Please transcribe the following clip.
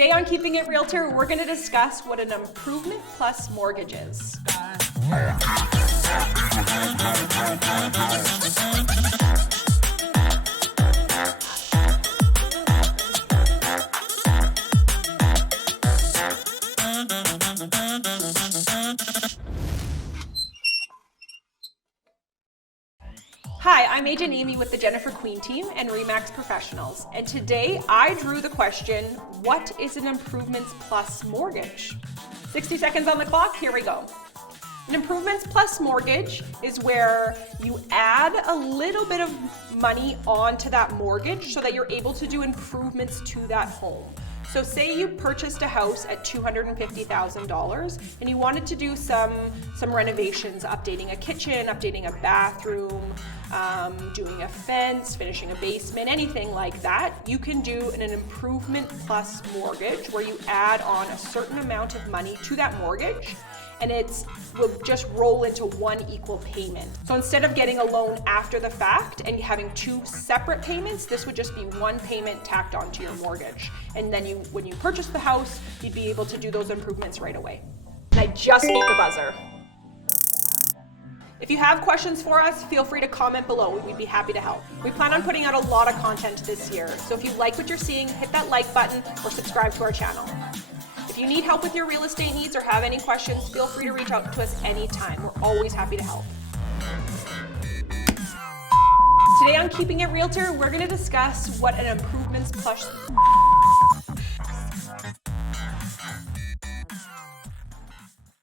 Today on Keeping It Realtor, we're going to discuss what an improvement plus mortgage is. Hi, I'm Agent Amy with the Jennifer Queen team and RE/MAX Professionals, and today I drew the question, what is an improvements plus mortgage? 60 seconds on the clock, here we go. An improvements plus mortgage is where you add a little bit of money onto that mortgage so that you're able to do improvements to that home. So say you purchased a house at $250,000 and you wanted to do some renovations, updating a kitchen, updating a bathroom, doing a fence, finishing a basement, anything like that. You can do an improvement plus mortgage where you add on a certain amount of money to that mortgage, and it will just roll into one equal payment. So instead of getting a loan after the fact and having two separate payments, this would just be one payment tacked onto your mortgage. And then when you purchase the house, you'd be able to do those improvements right away. And I just beat the buzzer. If you have questions for us, feel free to comment below. We'd be happy to help. We plan on putting out a lot of content this year. So if you like what you're seeing, hit that like button or subscribe to our channel. If you need help with your real estate needs or have any questions, feel free to reach out to us anytime. We're always happy to help. Today on Keeping It Realtor, we're going to discuss what an improvements plus